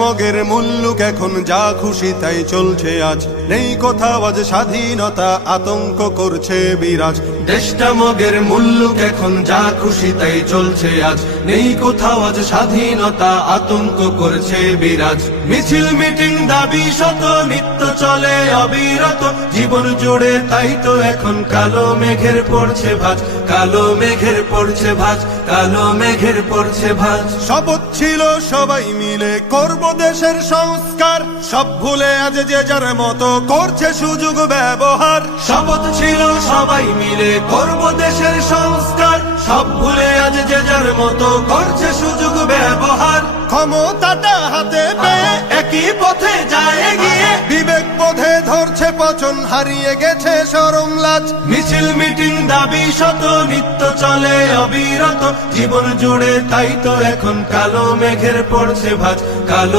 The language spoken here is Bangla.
মগের মুল্লুক এখন যা খুশি তাই চলছে আজ, নেই কোথাও আজ স্বাধীনতা, আতঙ্ক করছে বিরাজ। দেশটা মগের মুল্লুক এখন যা খুশি তাই চলছে আজ, নেই কোথাও আজ স্বাধীনতা, আতঙ্ক করছে বিরাজ। মিছিল মিটিং দাবি শত নিত্য চলে অবিরত, জীবন জুড়ে তাই তো এখন কালো মেঘের পড়ছে ভাঁজ, কালো মেঘের পড়ছে ভাঁজ, কালো মেঘের পড়ছে ভাঁজ। শপথ ছিল সবাই মিলে করব দেশের সংস্কার, সব ভুলে আজ যে যার মতো করছে সুযোগ ব্যবহার। শপথ ছিল সবাই মিলে করব দেশের সংস্কার, সব ভুলে আজ যে যার মতো করছে সুযোগ ব্যবহার। ক্ষমতাটা হাতে পেয়ে একই পথে যায় গিয়ে, বিবেক বোধে ধরছে পচন, হারিয়ে গেছে শরম লাজ। মিছিল মিটিং দাবি শত নিত্য চলে অবিরত, জীবন জুড়ে তাই তো এখন কালো মেঘের পড়ছে ভাঁজ, কালো